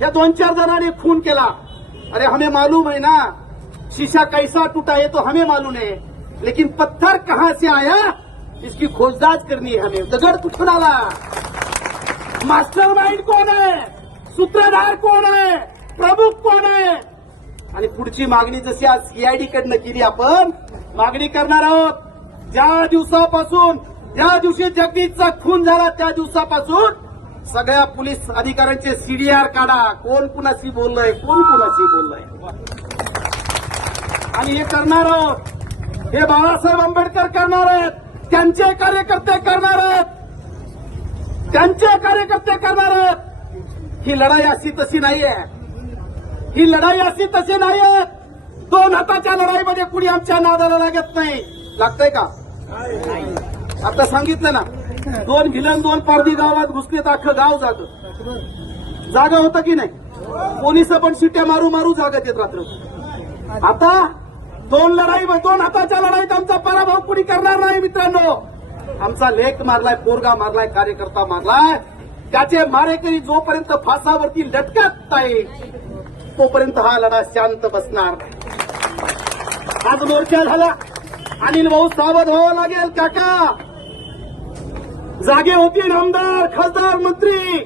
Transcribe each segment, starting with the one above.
या दोन चार जणांनी खून केला. अरे हमें मालूम है ना शीशा कैसा टूटा है तो हमें मालूम है लेकिन पत्थर कहां से आया इसकी खोजदाज करनी है हमें। दगड कुठून आला मास्टर माइंड कोण आहे सूत्रधार कोण आहे प्रमुख कोण आहे आणि पुढची मागणी जशी आज सीआयडी कडनं केली आपण मागणी करणार आहोत ज्या दिवसापासून ज्या दिवशी जगदीशचा खून झाला त्या दिवसापासून सगळ्या पोलीस अधिकाऱ्यांचे सीडीआर काढा. कोण कुणाशी बोललंय? कोण कुणाशी बोललंय? आणि हे करणार हे बाळासाहेब आंबेडकर करणार आहेत. त्यांचे कार्यकर्ते करणार आहेत. त्यांचे कार्यकर्ते करणार आहेत. ही लढाई अशी तशी नाहीये. ही लढाई अशी तशी नाहीये. दोन हाताच्या लढाईमध्ये कुणी आमच्या नादाला लागत नाही. लागतंय का? आता सांगितलं ना. दोन भिलन दोन पारधी गावात घुसले तर अख्खं गाव जाग जागा होतं की नाही? पोलीस पण शिट्या मारू मारू जागत येत रात्र. आता दोन लढाई दोन हाताच्या लढाईत आमचा पराभव कुणी करणार नाही मित्रांनो. आमचा लेख मारलाय पोरगा मारलाय कार्यकर्ता मारलाय. त्याचे मारेकरी जोपर्यंत फासावरती लटकत नाही तोपर्यंत हा लढा शांत बसणार आज मोर्चा झाला. अनिल भाऊ सावध व्हावं लागेल काका. जागे होतील आमदार खासदार मंत्री.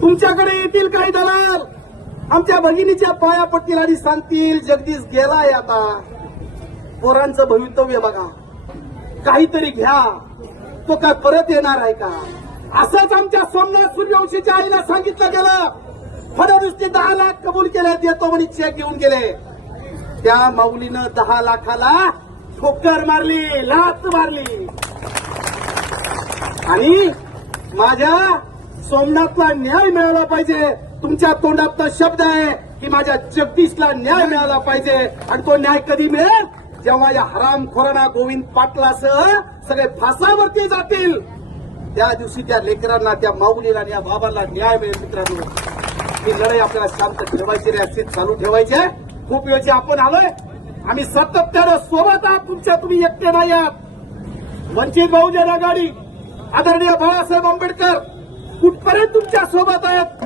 तुमच्याकडे येतील काही दलाल. आमच्या भगिनीच्या पाया पडतील आणि सांगतील जगदीश गेलाय आता. पोरांचं भवितव्य बघा. काहीतरी घ्या. तो काय परत येणार आहे का? असंच आमच्या सोमनाथ सूर्यवंशीच्या आईला सांगितलं गेलं. फडणवीसने दहा लाख कबूल केले देतो म्हणे चेक घेऊन गेले. त्या माऊलीनं दहा लाखाला ठोकर मारली लाच मारली. आणि माझ्या सोमनाथला न्याय मिळाला पाहिजे. तुमच्या तोंडातला शब्द आहे की माझ्या जगदीशला न्याय मिळाला पाहिजे. आणि तो न्याय कधी मिळेल? जेव्हा या हरामखोरांना गोविंद पाटलासह सगळे फासावरती जातील. त्या दिवशी त्या लेकरांना त्या माऊलीला आणि या बाबांना न्याय मिळेल मित्रांनो. ही लढाई आपल्याला शांत ठेवायची नाही चालू ठेवायची आहे. खूप वेळची आपण आलोय. आम्ही सातत्यानं सोबत आहात. तुमच्या तुम्ही एकटे नाही आहात. वंचित बहुजन आघाडी आदरणीय बाळासाहेब आंबेडकर कुठपर्यंत तुमच्यासोबत आहेत?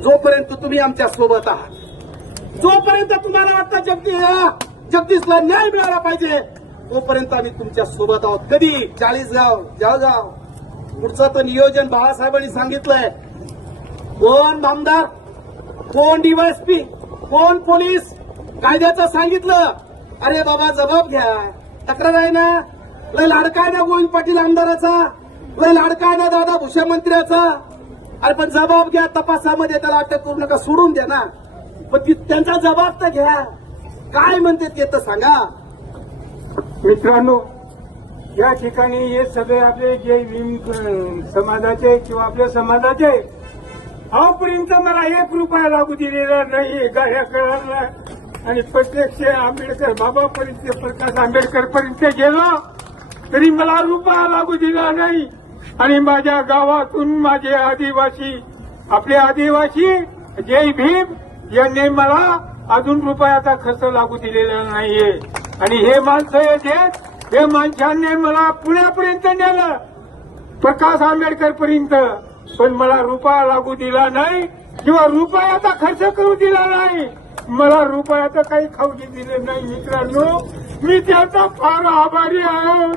जोपर्यंत तुम्ही आमच्यासोबत आहात जोपर्यंत तुम्हाला वाटतं जगदीश जगदीशला न्याय मिळाला पाहिजे तोपर्यंत आम्ही तुमच्यासोबत आहोत. कधी? चाळीसगाव जळगाव. पुढचं तर नियोजन बाळासाहेबांनी सांगितलंय. कोण आमदार कोण डीवायएसपी कोण पोलीस? कायद्याचं सांगितलं. अरे बाबा जबाब घ्या. तक्रार आहे ना? लय लाडका आहे ना गोविंद पाटील आमदाराचा? लाडका आहे ना दादा भुषा अरे पण जबाब घ्या तपासामध्ये त्याला अटक करू नका सोडून द्या ना. पण ती- त्यांचा जबाब तर घ्या. काय म्हणते ते तर सांगा. मित्रांनो या ठिकाणी हे सगळे आपले जे विम समाजाचे किंवा आपल्या समाजाचे आजपर्यंत मला एक रुपया लागू दिलेला नाही गाड्या आणि प्रत्यक्ष आंबेडकर बाबापर्यंत प्रकाश आंबेडकर पर्यंत गेलो तरी मला रुपया लागू दिला नाही. आणि माझ्या गावातून माझे आदिवासी आपले आदिवासी जय भीम यांनी मला अजून रुपयाचा खर्च लागू दिलेला नाहीये. आणि हे माणसं येतात हे माणसांनी मला पुण्यापर्यंत नेलं प्रकाश आंबेडकर पर्यंत पण मला रुपया लागू दिला नाही किंवा रुपयाचा खर्च करू दिला नाही. मला रुपयाचं काही खाऊ दिलं नाही मित्रांनो. मी त्याचा फार आभारी आहोत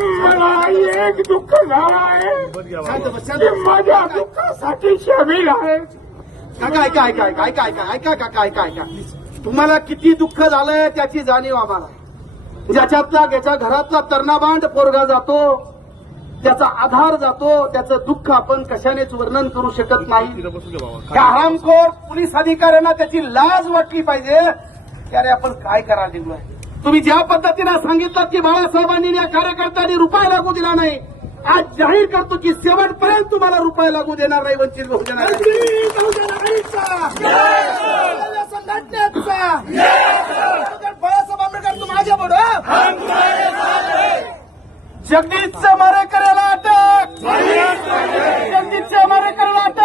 मला एक दुःख झालं आहे माझ्या दुःखासाठी शामील आहे काका ऐका ऐका ऐका ऐका ऐका ऐका काका ऐका. ऐका तुम्हाला किती दुःख झालंय त्याची जाणीव आम्हाला. ज्याच्यातला ज्याच्या घरातला तरणबांड पोरगा जातो त्याचा आधार जातो त्याचं दुःख आपण कशानेच वर्णन करू शकत नाही. त्या हरामखोर पोलीस अधिकाऱ्यांना त्याची लाज वाटली पाहिजे. त्याने अरे आपण काय करायला निघलोय? तुम्ही ज्या पद्धतीनं सांगितलं की बाळासाहेबांनी या कार्यकर्त्यांनी रुपया लागू दिला नाही आज जाहीर करतो की शेवटपर्यंत तुम्हाला रुपये लागू देणार नाही वंचित बहुजन जगदीशचं मारेकर तू अटक बरोबर जगदीशच्या मारेकऱ्याला अटक. अटक.